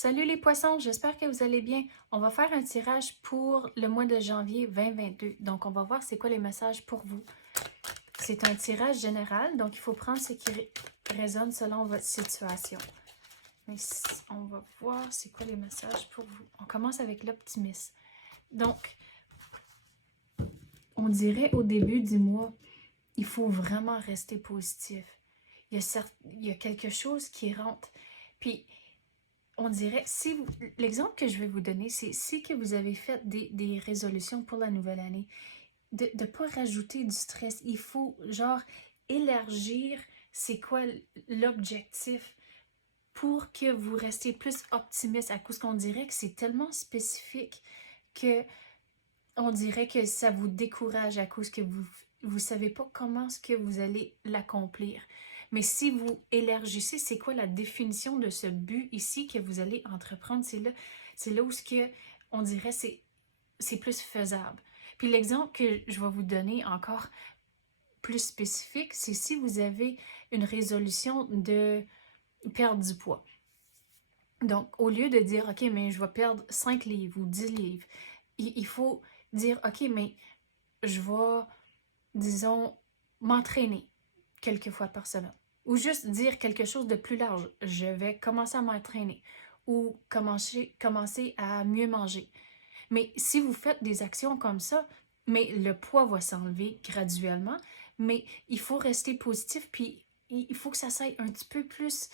Salut les poissons, j'espère que vous allez bien. On va faire un tirage pour le mois de janvier 2022. Donc, on va voir c'est quoi les messages pour vous. C'est un tirage général, donc il faut prendre ce qui résonne selon votre situation. Mais on va voir c'est quoi les messages pour vous. On commence avec l'optimisme. Donc, on dirait au début du mois, il faut vraiment rester positif. Il y a quelque chose qui rentre. Puis, on dirait, si l'exemple que je vais vous donner, c'est si que vous avez fait des résolutions pour la nouvelle année, de ne pas rajouter du stress. Il faut, genre, élargir c'est quoi l'objectif pour que vous restiez plus optimiste à cause qu'on dirait que c'est tellement spécifique que on dirait que ça vous décourage à cause que vous savez pas comment est-ce que vous allez l'accomplir. Mais si vous élargissez, c'est quoi la définition de ce but ici que vous allez entreprendre? C'est là où ce que on dirait c'est plus faisable. Puis l'exemple que je vais vous donner encore plus spécifique, c'est si vous avez une résolution de perdre du poids. Donc, au lieu de dire, OK, mais je vais perdre 5 livres ou 10 livres, il faut dire, OK, mais je vais, disons, m'entraîner quelques fois par semaine. Ou juste dire quelque chose de plus large. Je vais commencer à m'entraîner ou commencer à mieux manger. Mais si vous faites des actions comme ça, mais le poids va s'enlever graduellement, mais il faut rester positif, puis il faut que ça soit un petit peu plus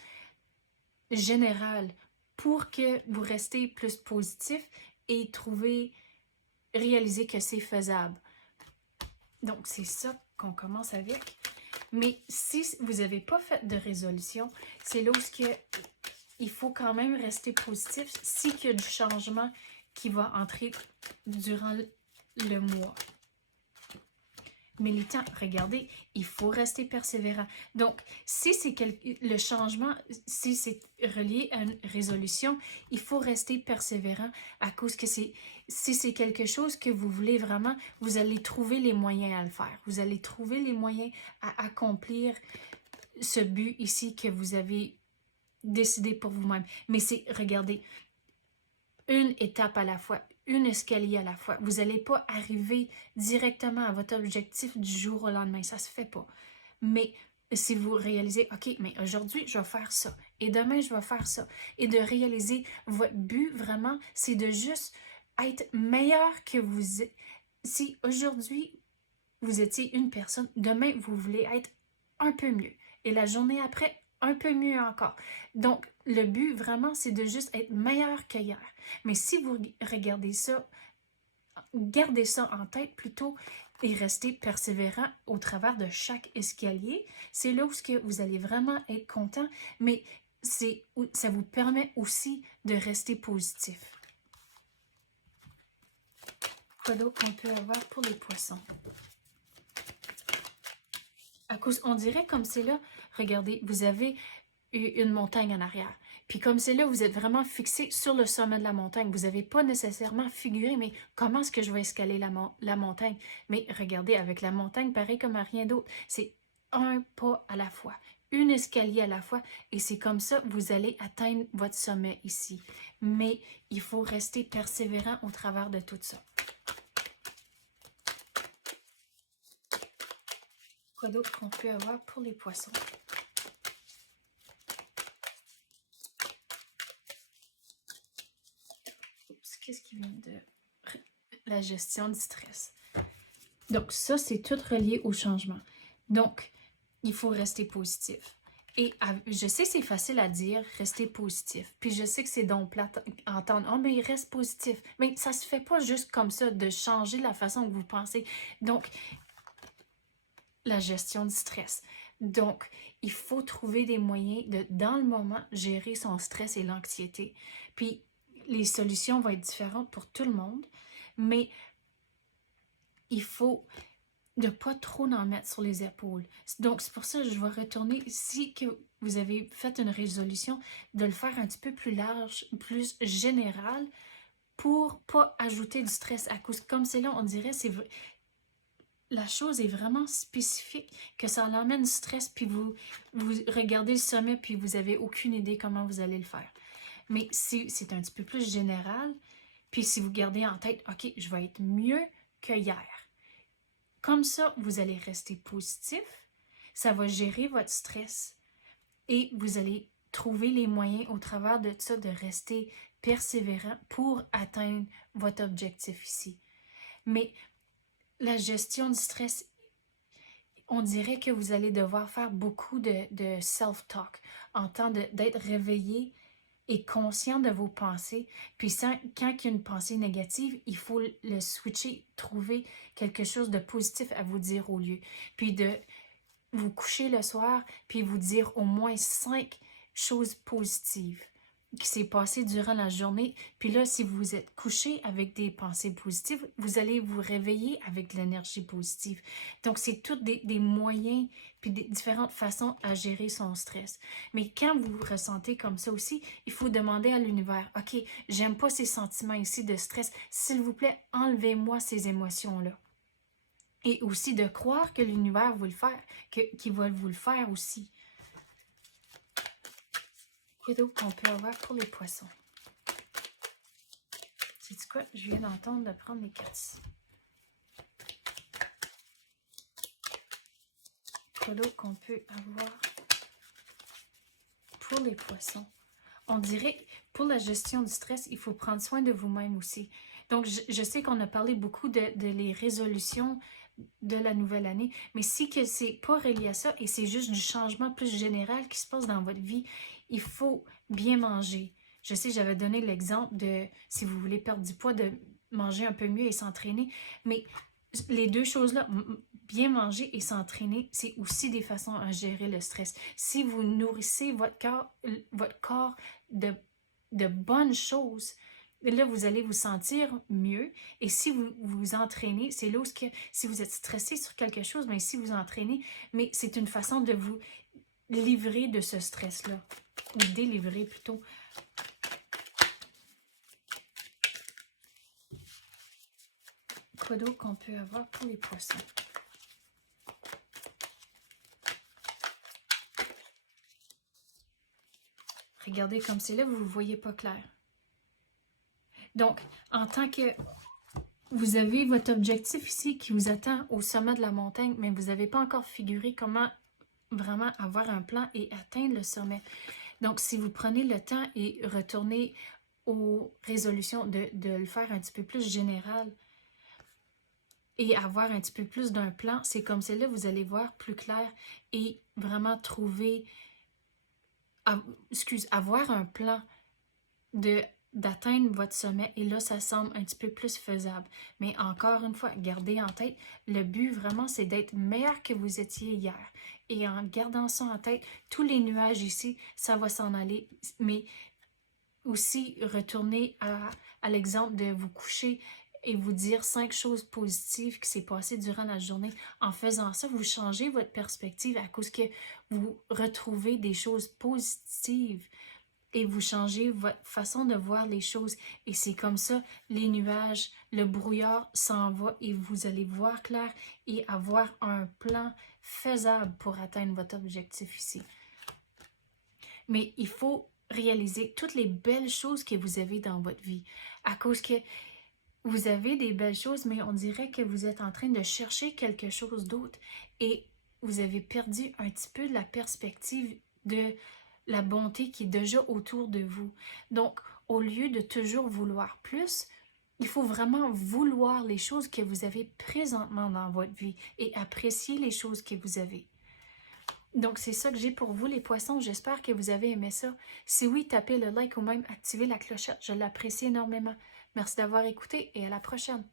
général pour que vous restez plus positif et réaliser que c'est faisable. Donc, c'est ça qu'on commence avec. Mais si vous n'avez pas fait de résolution, c'est là où il faut quand même rester positif si qu'il y a du changement qui va entrer durant le mois. Militant, regardez, il faut rester persévérant. Donc, si c'est le changement, si c'est relié à une résolution, il faut rester persévérant à cause que si c'est quelque chose que vous voulez vraiment, vous allez trouver les moyens à le faire. Vous allez trouver les moyens à accomplir ce but ici que vous avez décidé pour vous-même. Mais c'est, regardez, une étape à la fois, une escalier à la fois. Vous n'allez pas arriver directement à votre objectif du jour au lendemain. Ça ne se fait pas. Mais si vous réalisez, OK, mais aujourd'hui, je vais faire ça. Et demain, je vais faire ça. Et de réaliser votre but, vraiment, c'est de juste être meilleur que vous êtes. Si aujourd'hui, vous étiez une personne, demain, vous voulez être un peu mieux. Et la journée après, un peu mieux encore. Donc, le but, vraiment, c'est de juste être meilleur qu'hier. Mais si vous regardez ça, gardez ça en tête plutôt et restez persévérant au travers de chaque escalier, c'est là où vous allez vraiment être content, mais ça vous permet aussi de rester positif. Quoi d'autre qu'on peut avoir pour les poissons? À cause, on dirait comme c'est là, regardez, vous avez une montagne en arrière. Puis comme c'est là, vous êtes vraiment fixé sur le sommet de la montagne. Vous n'avez pas nécessairement figuré, mais comment est-ce que je vais escaler la montagne? Mais regardez, avec la montagne, pareil comme à rien d'autre, c'est un pas à la fois, une escalier à la fois, et c'est comme ça vous allez atteindre votre sommet ici. Mais il faut rester persévérant au travers de tout ça. Quoi d'autre qu'on peut avoir pour les poissons? Qu'est-ce qui vient de la gestion du stress? Donc, ça, c'est tout relié au changement. Donc, il faut rester positif. Et je sais que c'est facile à dire, rester positif. Puis je sais que c'est donc plate à entendre, oh, mais il reste positif. Mais ça se fait pas juste comme ça, de changer la façon que vous pensez. Donc, la gestion du stress. Donc, il faut trouver des moyens de, dans le moment, gérer son stress et l'anxiété. Puis, les solutions vont être différentes pour tout le monde, mais il faut ne pas trop en mettre sur les épaules. Donc, c'est pour ça que je vais retourner, si que vous avez fait une résolution, de le faire un petit peu plus large, plus général, pour pas ajouter du stress à cause, comme c'est là, on dirait, la chose est vraiment spécifique, que ça l'emmène du stress, puis vous regardez le sommet, puis vous n'avez aucune idée comment vous allez le faire. Mais si c'est un petit peu plus général, puis si vous gardez en tête, OK, je vais être mieux que hier. Comme ça, vous allez rester positif, ça va gérer votre stress et vous allez trouver les moyens au travers de ça de rester persévérant pour atteindre votre objectif ici. Mais la gestion du stress, on dirait que vous allez devoir faire beaucoup de self-talk en temps d'être réveillé et conscient de vos pensées. Puis quand il y a une pensée négative, il faut le switcher, trouver quelque chose de positif à vous dire au lieu. Puis de vous coucher le soir, puis vous dire au moins 5 choses positives qui s'est passé durant la journée. Puis là, si vous êtes couché avec des pensées positives, vous allez vous réveiller avec de l'énergie positive. Donc, c'est tous des moyens puis des différentes façons à gérer son stress. Mais quand vous vous ressentez comme ça aussi, il faut demander à l'univers, OK, j'aime pas ces sentiments ici de stress. S'il vous plaît, enlevez-moi ces émotions-là. Et aussi de croire que l'univers va le faire, qu'il va vous le faire aussi. Cadeau qu'on peut avoir pour les poissons. C'est quoi? Je viens d'entendre de prendre les cartes. Cadeau qu'on peut avoir pour les poissons. On dirait, pour la gestion du stress, il faut prendre soin de vous-même aussi. Donc, je sais qu'on a parlé beaucoup de les résolutions de la nouvelle année, mais si que c'est pas relié à ça et c'est juste du changement plus général qui se passe dans votre vie, il faut bien manger. Je sais, j'avais donné l'exemple de, si vous voulez perdre du poids, de manger un peu mieux et s'entraîner, mais les deux choses-là, bien manger et s'entraîner, c'est aussi des façons à gérer le stress. Si vous nourrissez votre corps de bonnes choses, là, vous allez vous sentir mieux. Et si vous vous entraînez, c'est là où si vous êtes stressé sur quelque chose, mais si vous entraînez, mais c'est une façon de vous livrer de ce stress-là. Ou délivrer plutôt. Quoi d'autre qu'on peut avoir pour les poissons? Regardez comme c'est là, vous ne voyez pas clair. Donc, en tant que vous avez votre objectif ici qui vous attend au sommet de la montagne, mais vous n'avez pas encore figuré comment vraiment avoir un plan et atteindre le sommet. Donc, si vous prenez le temps et retournez aux résolutions de le faire un petit peu plus général et avoir un petit peu plus d'un plan, c'est comme celle-là, vous allez voir plus clair et vraiment trouver, avoir un plan d'atteindre votre sommet et là, ça semble un petit peu plus faisable. Mais encore une fois, gardez en tête, le but vraiment, c'est d'être meilleur que vous étiez hier. Et en gardant ça en tête, tous les nuages ici, ça va s'en aller. Mais aussi, retourner à l'exemple de vous coucher et vous dire 5 choses positives qui s'est passé durant la journée. En faisant ça, vous changez votre perspective à cause que vous retrouvez des choses positives et vous changez votre façon de voir les choses. Et c'est comme ça, les nuages, le brouillard s'en va et vous allez voir clair et avoir un plan faisable pour atteindre votre objectif ici. Mais il faut réaliser toutes les belles choses que vous avez dans votre vie. À cause que vous avez des belles choses, mais on dirait que vous êtes en train de chercher quelque chose d'autre et vous avez perdu un petit peu de la perspective de la bonté qui est déjà autour de vous. Donc, au lieu de toujours vouloir plus, il faut vraiment vouloir les choses que vous avez présentement dans votre vie et apprécier les choses que vous avez. Donc, c'est ça que j'ai pour vous, les poissons. J'espère que vous avez aimé ça. Si oui, tapez le like ou même activez la clochette. Je l'apprécie énormément. Merci d'avoir écouté et à la prochaine.